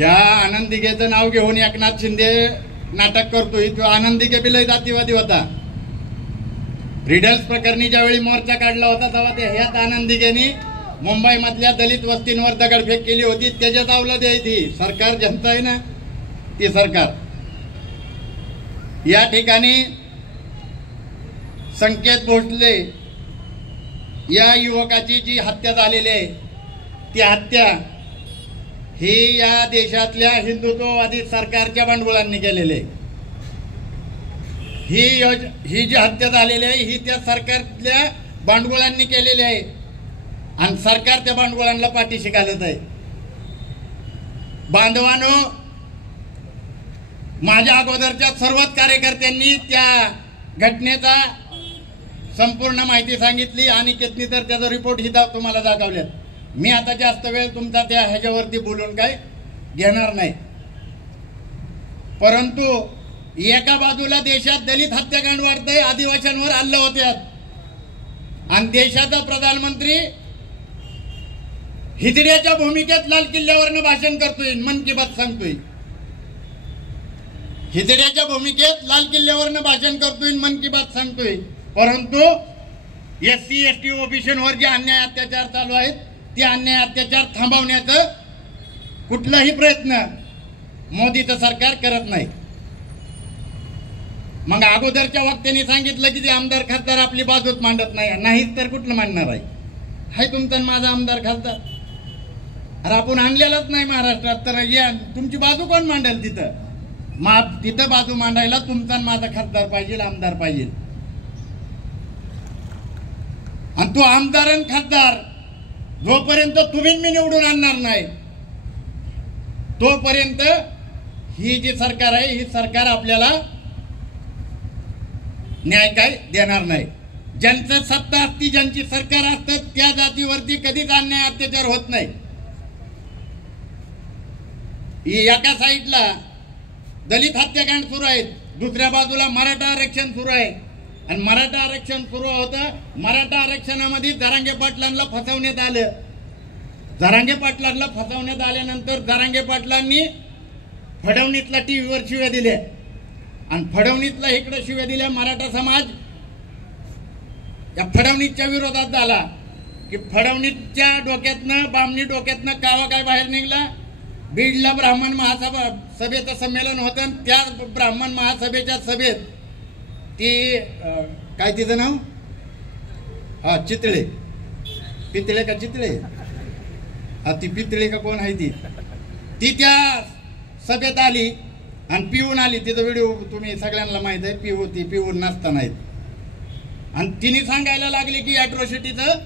ज्या आनंदिकेचं नाव घेऊन एकनाथ शिंदे नाटक करतोय तो आनंदिके बी लय जातीवादी होता। रिडल्स प्रकरणी ज्यावेळी मोर्चा काढला होता तेव्हा ते ह्याच आनंदिकेनी मुंबई मधल्या दलित वस्तींवर दगडफेक केली होती। त्याच्यात आवलं द्यायची सरकार जनता आहे ना ती सरकार। या ठिकाणी संकेत भोसले या युवकाची जी हत्या झालेली आहे ती हत्या ही या देशातल्या हिंदुत्ववादी सरकारच्या भांडवलांनी केलेली आहे। ही जी हत्या झालेली आहे ही त्या सरकारच्या भांडवलांनी केलेली आहे आणि सरकार त्या भांडवलांना पाठीशी घालत आहे। बांधवांनो, माझ्या अगोदरच्या सर्वच कार्यकर्त्यांनी त्या घटनेचा संपूर्ण माहिती सांगितली आणि कितनी तर त्याचा रिपोर्ट ही तुम्हाला दाखवल्यात। मी आता जास्त वेळ तुमचा त्या ह्याच्यावरती बोलून काय घेणार नाही, परंतु एका बाजूला देशात दलित हत्याकांड वाढतंय, आदिवासींवर हल्ले होतात आणि देशाचा प्रधानमंत्री हिजड्याच्या भूमिकेत लाल किल्ल्यावरनं भाषण करतोय, मन की बात सांगतोय। हिजड्याच्या भूमिकेत लाल किल्ल्यावरनं भाषण करतोय, मन की बात सांगतोय, परंतु SC ST ओबीसींवर जे अन्याय अत्याचार चालू आहेत ते अन्याय अत्याचार थांबवण्याचा कुठलाही प्रयत्न मोदीचं सरकार करत नाही। मग अगोदरच्या वक्त्यांनी सांगितलं की ते आमदार खासदार आपली बाजूच मांडत नाहीत तर कुठलं मांडणार आहे? हाय तुमचा माझा आमदार खासदार, अरे आपण आणलेलाच नाही महाराष्ट्रात, तर या तुमची बाजू कोण मांडेल तिथं? तिथं बाजू मांडायला तुमचा माझा खासदार पाहिजे, आमदार पाहिजे। आणि तो आमदार आणि खासदार जोपर्यंत तुम्ही मी निवडून आणणार नाही तोपर्यंत ही जी सरकार आहे ही सरकार आपल्याला न्याय काय देणार नाही। ज्यांचं सत्ता असती, ज्यांची सरकार असतं त्या जातीवरती कधीच अन्याय अत्याचार होत नाही। एका साईडला दलित हत्याकांड सुरू आहे, दुसऱ्या बाजूला मराठा आरक्षण सुरू आहे आणि मराठा आरक्षण सुरू होतं। मराठा आरक्षणामध्ये जरांगे पाटलांना फसवण्यात आलं। जरांगे पाटलांना फसवण्यात आल्यानंतर जरांगे पाटलांनी फडणवीसला टीव्हीवर शिव्या दिल्या आणि फडणवीसला इकडे शिव्या दिल्या। मराठा समाज या फडणवीसच्या विरोधात झाला की फडणवीसच्या डोक्यातनं बामणी डोक्यातनं कावा काय बाहेर निघला। बीडला ब्राह्मण महासभा सभेचं संमेलन होतं, त्या ब्राह्मण महासभेच्या सभेत ती काय तिचं नाव हा चितळे, पितळे का चितळे, हा ती पितळे का कोण आहे ती त्या सभेत आली आणि पिऊन आली। तिचा व्हिडिओ तुम्ही सगळ्यांना माहित आहे, पिऊन नसताना आहेत आणि तिने सांगायला लागली की अॅट्रॉसिटीचं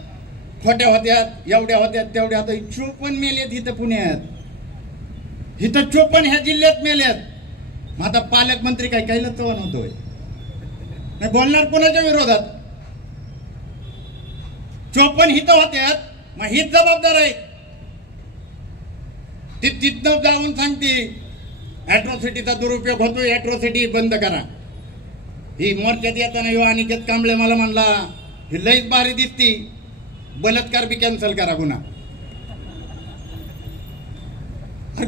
खोट्या होत्यात, एवढ्या होत्यात, तेवढ्या होत्या। 54 मेलेत इथं पुण्यात, इथं 54 ह्या जिल्ह्यात मेल्यात। मग आता पालकमंत्री काय काहीला चव्हाण होतोय, नाही बोलणार कोणाच्या विरोधात? 54 हित होत्यात, मग हीच जबाबदार आहे। ती तिथं जाऊन सांगते अॅट्रॉसिटीचा दुरुपयोग होतोय, अॅट्रॉसिटी बंद करा। ही मोर्चात येताना यो अनिकेत कांबळे मला म्हणला ही लईच भारी दिसती, बलात्कार बी कॅन्सल करा गुन्हा।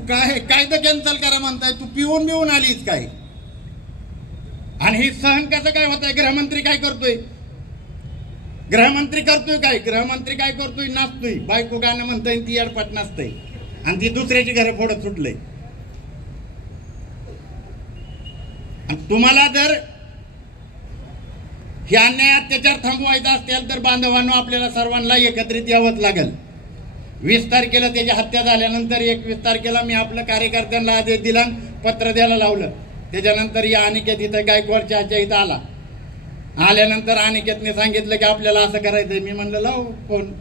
काय कायदा कॅन्सल करा म्हणताय, तू पिऊन आलीस काय? आणि हे सहन कसं काय होत आहे? गृहमंत्री काय करतोय? गृहमंत्री करतोय काय? गृहमंत्री काय करतोय? नाचतोय, बायको गाणं म्हणताय ती अडपट नाचतय आणि ती दुसऱ्याची घरं फोडत सुटलंय। तुम्हाला जर हे अन्याय अत्याचार थांबवायचा असेल तर बांधवांनो आपल्याला सर्वांना एकत्रित यावंच लागेल। 20 तारखेला त्याची हत्या झाल्यानंतर 21 तारखेला मी आपल्या कार्यकर्त्यांना आदेश दिला, पत्र द्यायला लावलं। त्याच्यानंतर या अनिकेत इथं गायकवाडच्या इथं आल्यानंतर अनिकेतने सांगितलं की आपल्याला असं करायचंय। मी म्हणलं लाव फोन,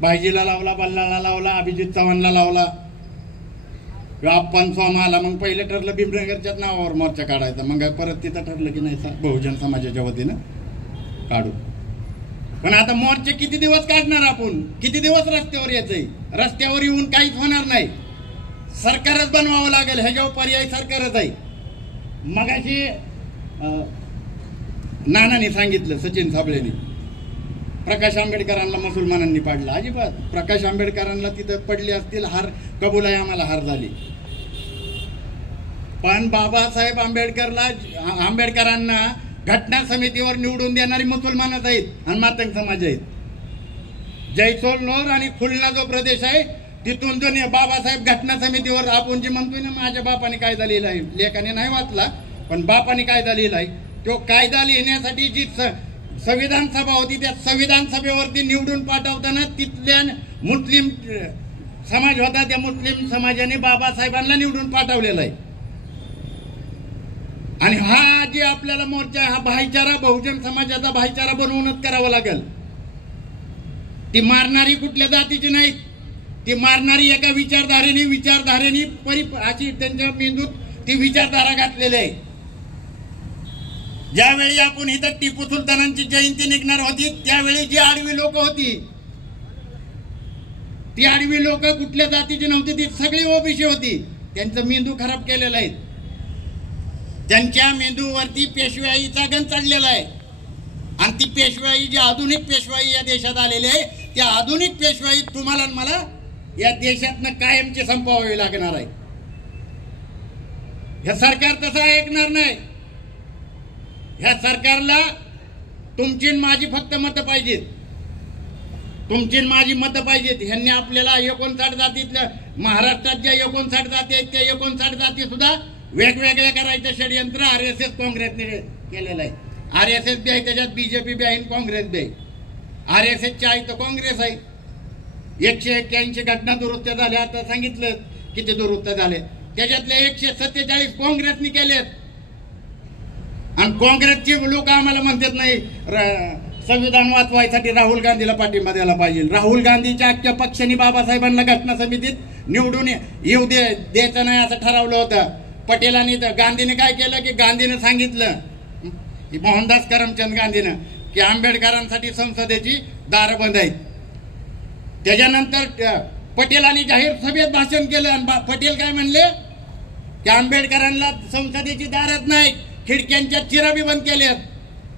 भाईजीला लावला, बल्लाला लावला, अभिजित चव्हाणला लावला, आपण स्वामा आला। मग पहिलं ठरलं भीमनगरच्याच नावावर मोर्चा काढायचा, मग परत तिथं ठरलं की नाही बहुजन समाजाच्या वतीनं काढू। पण आता मोर्चे किती दिवस काढणार आपण? किती दिवस रस्त्यावर यायचंय? रस्त्यावर येऊन काहीच होणार नाही, सरकारच बनवावं लागेल। ह्याच्यावर पर्याय सरकारच आहे। मगाशी नानांनी सांगितलं, सचिन साबळेंनी प्रकाश आंबेडकरांना मुसलमानांनी पाडलं। अजिबात प्रकाश आंबेडकरांना तिथं पडले असतील, हार कबूल आहे, आम्हाला हार झाली। पण बाबासाहेब आंबेडकरांना घटना समितीवर निवडून देणारी मुसलमानच आहेत आणि मातंग समाज आहेत. जैसलमेर आणि खुलना जो प्रदेश आहे तिथून जो बाबासाहेब घटना समितीवर आपण जे म्हणतोय ना, माझ्या बापाने कायदा लिहिला आहे, लेखाने नाही वाचला पण बापाने कायदा लिहिला आहे, तो कायदा लिहिण्यासाठी जी संविधान सभा होती त्या संविधान सभेवरती निवडून पाठवताना तिथल्या मुस्लिम समाज होता, त्या मुस्लिम समाजाने बाबासाहेबांना निवडून पाठवलेला आहे. आणि हा जे आपल्याला मोर्चा हा भाईचारा बहुजन समाजाचा भाईचारा बनवूनच करावा लागेल. ती मारणारी कुठल्या जातीची नाही, ती मारणारी एका विचारधारेने अशी त्यांच्या मेंदूत ती विचारधारा घातलेली आहे. ज्यावेळी आपण इथं टिपू सुलतानांची जयंती निघणार होती त्यावेळी जी आडवी लोक होती ती आडवी लोक कुठल्या जातीची नव्हती, ती सगळी ओबीसी होती. त्यांचं मेंदू खराब केलेला आहे. त्यांच्या मेंदूवरती पेशवाईचा गण चढलेला आहे. आणि ती पेशवाई जी आधुनिक पेशवाई या देशात आलेली आहे त्या आधुनिक पेशवाई तुम्हाला आणि मला या देशातनं कायमचे संपवावे लागणार आहे. हे सरकार तसं ऐकणार नाही. ह्या सरकारला तुमची माझी फक्त मतं पाहिजेत, तुमची माझी मतं पाहिजेत. ह्यांनी आपल्याला 59 जातीतल्या महाराष्ट्रात ज्या 59 जाती आहेत त्या 59 जाती सुद्धा वेगवेगळ्या करायचं षडयंत्र RSS काँग्रेसने केलेलं आहे. RSS बी आहे, त्याच्यात BJP बी आहे, काँग्रेस बी आहे. RSSच्या आहे तर काँग्रेस आहे. 181 घटना दुरुस्त्या झाल्या, आता सांगितलं किती दुरुस्त झाले, त्याच्यातल्या 147 काँग्रेसने केलेत. आणि काँग्रेसचे लोक आम्हाला म्हणतात नाही संविधान वाचवायसाठी राहुल गांधीला पाठिंबा द्यायला पाहिजे. राहुल गांधीच्या अख्ख्या पक्षाने बाबासाहेबांना घटना समितीत निवडून येऊ द्यायचं नाही असं ठरवलं होतं. पटेलांनी गांधीने काय केलं की गांधीने सांगितलं, मोहनदास करमचंद गांधीनं, की आंबेडकरांसाठी संसदेची दारं बंद आहेत. त्याच्यानंतर पटेलांनी जाहीर सभेत भाषण केलं आणि पटेल काय म्हणले की आंबेडकरांना संसदेची दारच नाही, खिडक्यांच्या चिरा बी बंद केल्यात.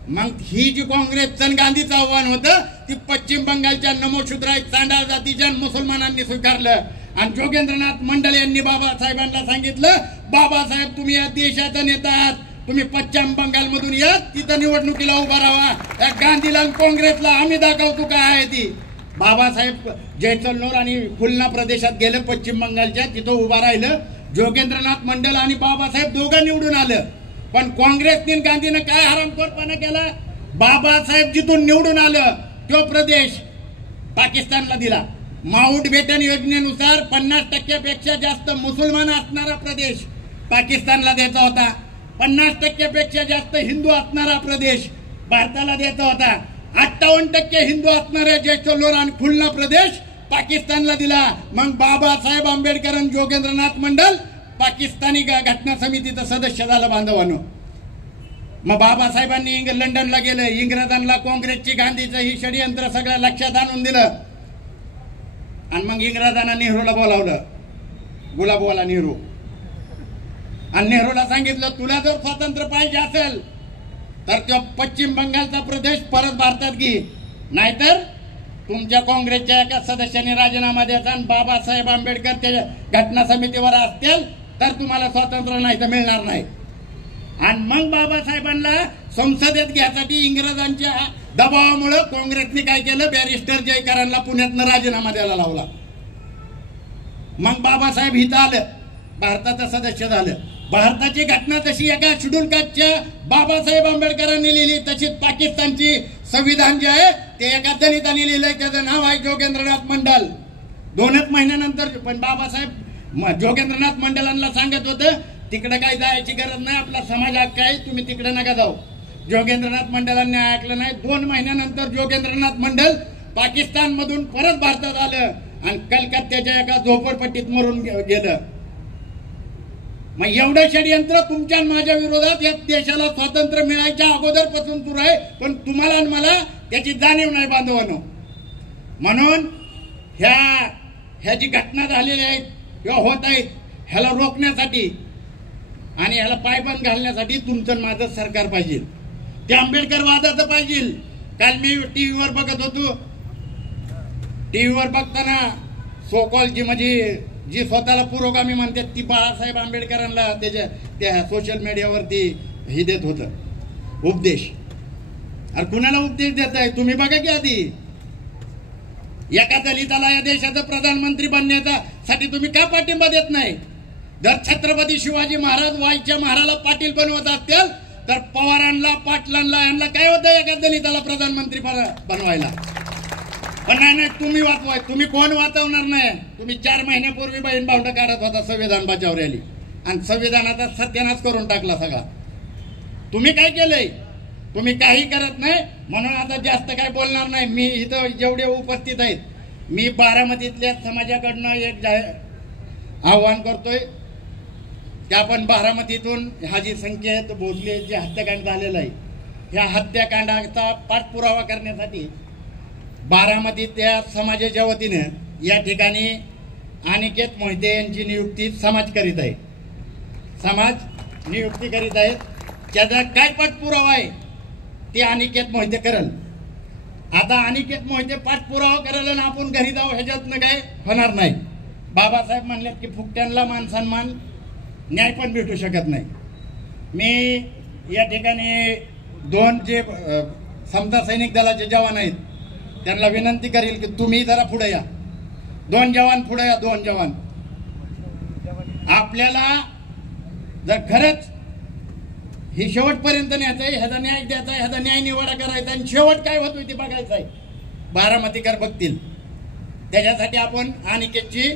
मग ही जी काँग्रेसचं आणि गांधीचं आव्हान होतं ती पश्चिम बंगालच्या नमोशूद्राय चांडाळ जातीच्या मुसलमानांनी स्वीकारलं. आणि जोगेंद्रनाथ मंडल यांनी बाबासाहेबांना सांगितलं, बाबासाहेब तुम्ही या देशाचा नेता आहात, तुम्ही पश्चिम बंगालमधून या, तिथं निवडणुकीला उभा राहा. या गांधीला आणि काँग्रेसला आम्ही दाखवतो काय आहे ती. बाबासाहेब जैसलमेर आणि खुलना प्रदेशात गेलं पश्चिम बंगालच्या, तिथं उभा राहिलं. जोगेंद्रनाथ मंडल आणि बाबासाहेब दोघं निवडून आलं. पण काँग्रेसने गांधीनं काय हरामखोरपणा केला, बाबासाहेब जिथून निवडून आलं तो प्रदेश पाकिस्तानला दिला. माउंटबेटन योजनेनुसार 50% जास्त मुसलमान असणारा प्रदेश पाकिस्तानला द्यायचा होता. 50% जास्त हिंदू असणारा प्रदेश भारताला द्यायचा होता. 58% हिंदू असणाऱ्या जैसलमेर आणि खुलना प्रदेश पाकिस्तानला दिला. मग बाबासाहेब आंबेडकर आणि जोगेंद्रनाथ मंडल पाकिस्तानी घटना समितीचं सदस्य झालं बांधवानं. मग बाबासाहेबांनी लंडनला गेलं, इंग्रजांना काँग्रेसची गांधीचं ही षडयंत्र सगळ्या लक्षात आणून दिलं. आणि मग इंग्रजांना नेहरूला बोलावलं, गुलाबवाला नेहरू. आणि नेहरूला सांगितलं तुला जर स्वातंत्र्य पाहिजे असेल तर तो पश्चिम बंगालचा प्रदेश परत भारतात घे, नाहीतर तुमच्या काँग्रेसच्या एका सदस्याने राजीनामा द्यायचा आणि बाबासाहेब आंबेडकर त्या घटना समितीवर असतील तर तुम्हाला स्वातंत्र्य नाही तर मिळणार नाही. आणि मग बाबासाहेबांना संसदेत घ्यायसाठी इंग्रजांच्या दबावामुळे काँग्रेसने काय केलं, बॅरिस्टर जयकरांना पुण्यातनं राजीनामा द्यायला लावला. मग बाबासाहेब इथं आलं, भारताचं सदस्य झालं. भारताची घटना तशी एका शेड्यूल कास्टच्या बाबासाहेब आंबेडकरांनी लिहिली, तशीच पाकिस्तानची संविधान जे आहे ते एका दलितांनी लिहिलंय, त्याचं नाव आहे जोगेंद्रनाथ मंडल. 2 महिन्यानंतर पण बाबासाहेब जोगेंद्रनाथ मंडलांना सांगत होतं तिकडे काय जायची गरज नाही, आपला समाज हक्क आहे, तुम्ही तिकडे नका जाऊ. जोगेंद्रनाथ मंडलांनी ऐकलं नाही. 2 महिन्यानंतर जोगेंद्रनाथ मंडल पाकिस्तान मधून परत भारतात आलं आणि कलकत्त्याच्या एका झोपडपट्टीत मरून गेलं. मग एवढं षडयंत्र तुमच्या माझ्या विरोधात या देशाला स्वातंत्र्य मिळायच्या अगोदरपासून सुरू आहे, पण तुम्हाला आणि मला त्याची जाणीव नाही बांधवानो. म्हणून ह्या जी घटना झालेल्या आहेत किंवा होत आहेत ह्याला रोखण्यासाठी आणि ह्याला पायबंद घालण्यासाठी तुमचं माझं सरकार पाहिजे. ते आंबेडकर वादाचं पाहिजे. काल मी टीव्हीवर बघत होतो, टीव्हीवर बघताना सोकॉल जी म्हणजे जी स्वतःला पुरोगामी म्हणतात ती बाळासाहेब आंबेडकरांना त्या सोशल मीडियावरती हे देत होतं उपदेश. अरे कुणाला उपदेश देत आहे तुम्ही बघा की आधी. एका दलिताला या देशाचा प्रधानमंत्री बनण्यासाठी तुम्ही का पाठिंबा देत नाही? जर छत्रपती शिवाजी महाराज वाईच्या महाराला पाटील बनवत असतील तर पवारांना पाटलांना यांना काय होतं एका दलिताला प्रधानमंत्री बनवायला? पण नाही तुम्ही वाचवाय. तुम्ही कोण वाचवणार नाही. तुम्ही 4 महिन्यापूर्वी बहीण भावंड काढत होता संविधान बचाव रॅली आणि संविधानाचा सत्यानाश करून टाकला सगळा. तुम्ही काय केलंय? तुम्ही काही करत नाही. म्हणून आता जास्त काय बोलणार नाही. मी इथं जेवढे उपस्थित आहेत मी बारामतीतल्या समाजाकडनं एक आव्हान करतोय की आपण बारामतीतून हा जी संख्येत भोसले जे हत्याकांड झालेलं आहे ह्या हत्याकांडाचा पाठपुरावा करण्यासाठी बारामतीतल्या समाजाच्या वतीनं या ठिकाणी अनिकेत मोहिते यांची नियुक्ती समाज करीत आहे. समाज नियुक्ती करीत आहेत. त्याचा काय पाठपुरावा आहे ते अनिकेत मोहिते करेल. आता अनिकेत मोहिते पाठपुरावा करेल आणि आपण घरी जाऊ ह्याच्यातनं काय होणार नाही. बाबासाहेब म्हणले की फुकट्यांना मान सन्मान न्याय पण भेटू शकत नाही. मी या ठिकाणी 2 जे समता सैनिक दलाचे जवान आहेत त्यांना विनंती करेल की तुम्ही जरा पुढे या. 2 जवान पुढे या. 2 जवान. आपल्याला जर खरंच ही शेवटपर्यंत न्यायचं आहे, ह्याचा न्याय द्यायचा आहे, ह्याचा न्याय निवाडा करायचा आणि शेवट काय होतोय ते बघायचं आहे. बारामतीकर बघतील. त्याच्यासाठी आपण अनिकेतची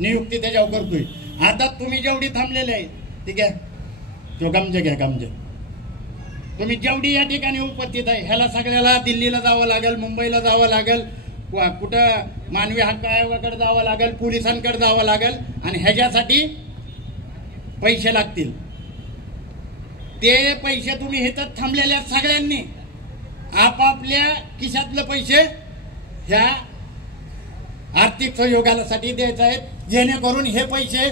नियुक्ती त्याच्यावर करतोय. आता तुम्ही जेवढी थांबलेले आहे ठीक आहे तो गमजे घ्या गमजे. तुम्ही जेवढी या ठिकाणी उपस्थित आहे ह्याला सगळ्याला दिल्लीला जावं लागेल, मुंबईला जावं लागेल, कुठं मानवी हक्क आयोगाकडे जावं लागेल, पोलिसांकडे जावं लागेल आणि ह्याच्यासाठी पैसे लागतील. ते पैसे तुम्ही इथं थांबलेल्या सगळ्यांनी आपापल्या खिशातले पैसे ह्या आर्थिक सहयोगासाठी द्यायचे आहेत. जेणेकरून हे पैसे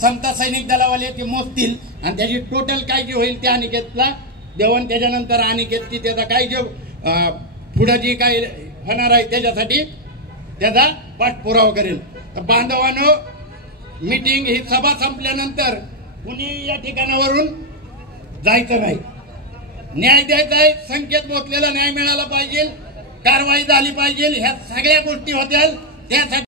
समता सैनिक दलावाले ते मोजतील आणि त्याची टोटल काय जे होईल त्या अनिकेतला देऊन त्याच्यानंतर अनिकेत ती त्याचा काय जे पुढं जी काय होणार आहे त्याच्यासाठी त्याचा पाठपुरावा करेल. तर बांधवांनो मीटिंग ही सभा संपल्यानंतर कुणी या ठिकाणावरून जायचं नाही. न्याय द्यायचा आहे. संकेत पोचलेला न्याय मिळाला पाहिजे. कारवाई झाली पाहिजे. ह्या सगळ्या गोष्टी होत्या त्यासाठी